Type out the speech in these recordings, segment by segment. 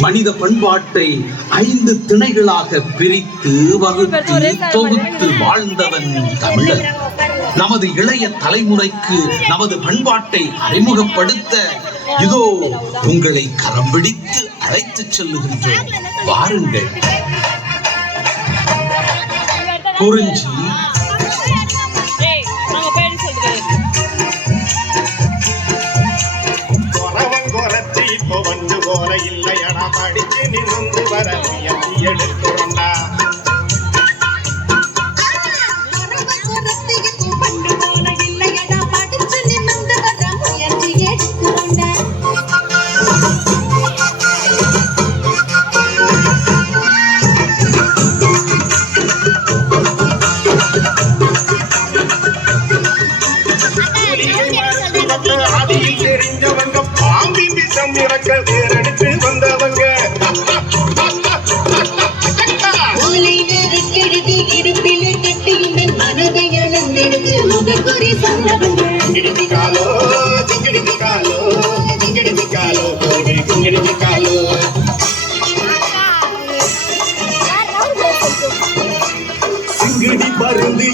மனித பண்பாட்டை ஐந்து திணைகளாக பிரித்து வகுத்து தொகுத்து வாழ்ந்தவன் தமிழர். நமது இளைய தலைமுறைக்கு நமது பண்பாட்டை அறிமுகப்படுத்த இதோ உங்களை கரம் பிடித்து அழைத்து செல்லுகின்றோம். வாருங்கள். குறிஞ்சி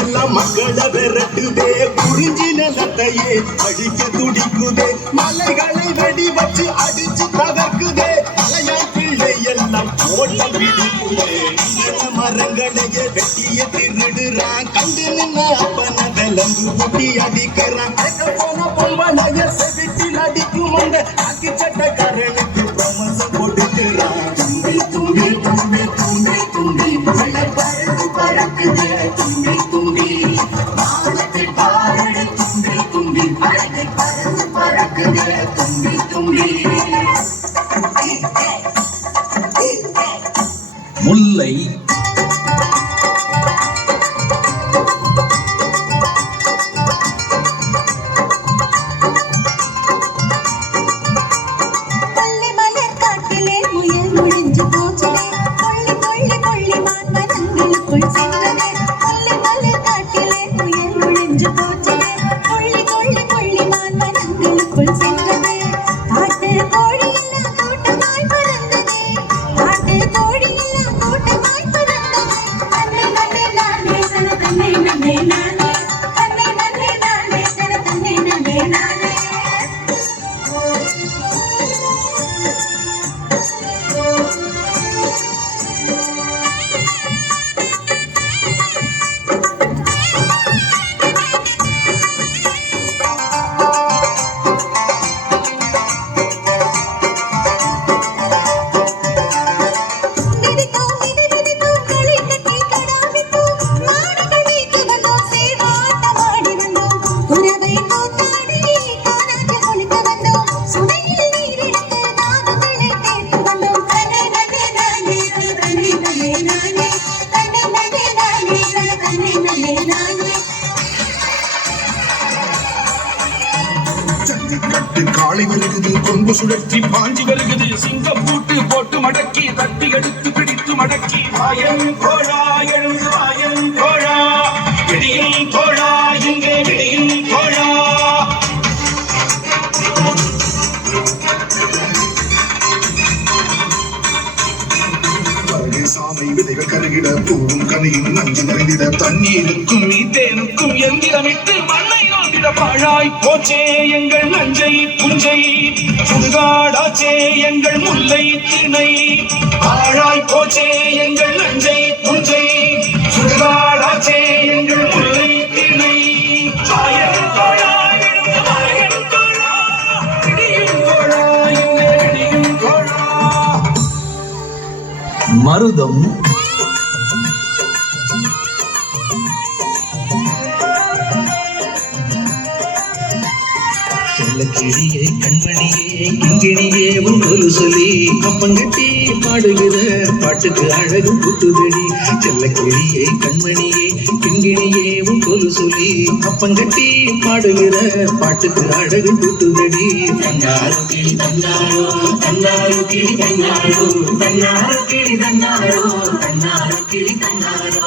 எல்லாம் மக்களை விரட்டுதே குறிஞ்சி நிலத்தையே அடிக்க துடிக்குதே. மலைகளை வெடி வச்சு அடிச்சு தகர்க்குதே. மலையாய் பிள்ளை எல்லாம் ஓட்டம் பிடிக்குதே மரங்களையே வெட்டிய திருடுறான். கண்டு நின்ன அப்பன விலங்கு குட்டி அடிக்கிறான். போன பொம்பளைய செவிட்டில் அடிக்கும் அந்த அக்கி சட்டக்காரனுக்கு தும்பி. பறந்து பறக்குதே தும்பி தும்பி கட்டு காளை வருகுது கொம்பு சுழற்றி பாஞ்சி வருகுது. சிங்கம் பூட்டு போட்டு மடக்கி தட்டி எடுத்து பிடித்து மடக்கி வாயம் கோழா எழுந்து வாயம் கோழா எடியும் கோழா. பூவும் கனியும் நஞ்சு நிறைந்திட தண்ணீருக்கும் மீத்தேனுக்கும் எந்திரமிட்டு மண்ணை நோக்கிட பாழாய் போச்சே எங்கள் நஞ்சை புஞ்சை. சுடுகாடாச்சே எங்கள் முல்லை திணை பாழாய் போச்சே எங்கள் நஞ்சை புஞ்சை. சுடுகாடாச்சே எங்கள் முல்லை திணை மருதம் நல்ல செல்லக்கிளியே கண்மணியே கிங்கிணியே உன் ஒரு சொல்லி கப்பங்கட்டி பாடுகிற பாட்டுக்கு அழகு புத்துதடி செல்ல செல்லக்கிளியே கண்மணியே கிங்கிணியே உன் ஒரு சொல்லி கப்பங்கட்டி பாடுகிற பாட்டுக்கு அழகு புத்துதடி தன்னாரோ கிளி தன்னாரோ தன்னாரோ கிளி தன்னாரோ தன்னாரோ கிளி தன்னாரோ தன்னாரோ கிளி தன்னாரோ.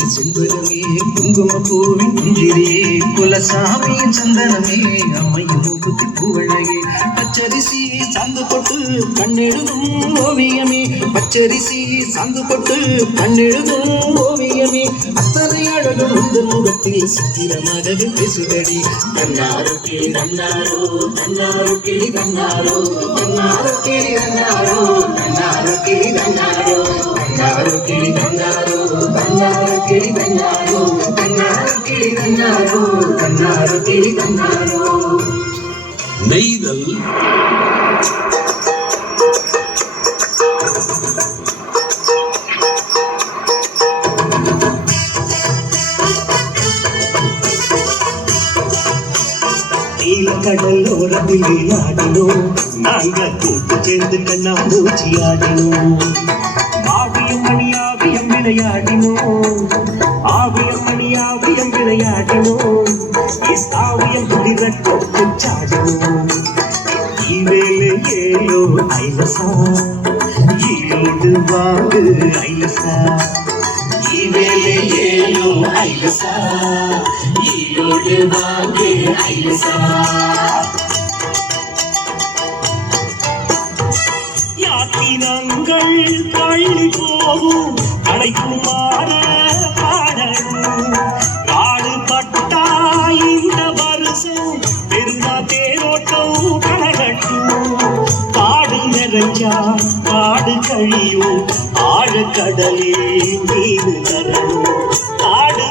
பட்டுக்குழையை சும செண்பகமே குங்கும பூவின் புஞ்சிரியே குலசாமியின் சந்தனமே அம்மையும் மூக்குத்தி பூவழகே. பச்சரிசி சாந்து போட்டு கண்ணெழுதும் ஓவியமே. பச்சரிசி சாந்து போட்டு கண்ணெழுதும் ஓவியமே. அத்தனை அழகு உந்தன் முகத்தில் சித்திரமாக பேசுதடி. கண்ணாரு கிளி கண்ணாரோ கண்ணாரு கிளி கண்ணாரோ கண்ணாரு கிளி கண்ணாரோ கண்ணாரு கிளி கண்ணாரோ கண்ணாரு கிளி கண்ணாரோ கண்ணாரு கிளி తిరిగి కన్నారు కన్నారు తిరిగి కన్నారు కన్నారు తిరిగి కన్నారు நெய்தல் கடலோ ரவிலே நாடினோ நாங்கள் கூட்டு சேர்ந்து கண்ணாமூச்சி ஆடினோம் விளையாடினோம். ஆவியம் மணி ஆவியம் விளையாடினோம். இஸ்தாவியம் குடிரட்டு குச்சாடினோம் இவேலே ஐலசா ஈரோடு வாங்கு ஐலசா இவேலே ஐலசா ஈரோடு வாங்கு ஐலசா தினங்கள் தள்ளி போகும். அழைக்குமாற பாடலும் காடு பட்டா இந்த வருஷம் பெருந்தா தேரோட்டம் பழகட்டும் காடு நிறைஞ்சா காடு கழியும். ஆழக்கடலே மீது தரணும் காடு